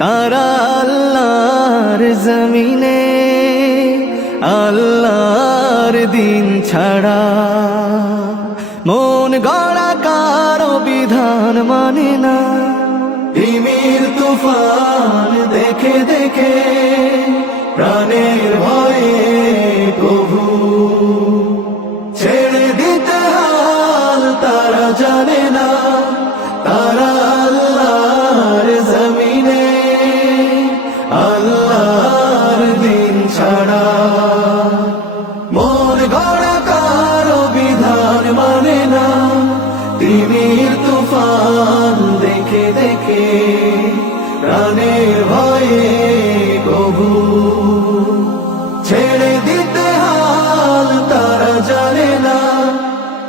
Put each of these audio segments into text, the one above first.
তারা আল্লাহর জমিনে, আল্লাহর দিন ছাড়া মন গড়া কারও বিধান মানে না। তিমির তুফান দেখে দেখে প্রাণের ভয়ে প্রভু। ছেড়ে দিতে হাল তারা জানে না।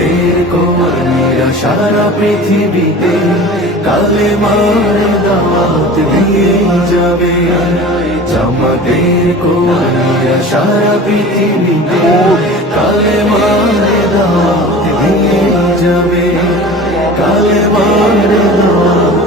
জামাতের কর্মীরা সারা পৃথিবীতে, কালে মারে দাওয়াত দিয়ে যাবে। জামাতের কর্মীরা সারা পৃথিবীতে, কালে মারে দাওয়াত দিয়ে যাবে। কালে মারে দাওয়াত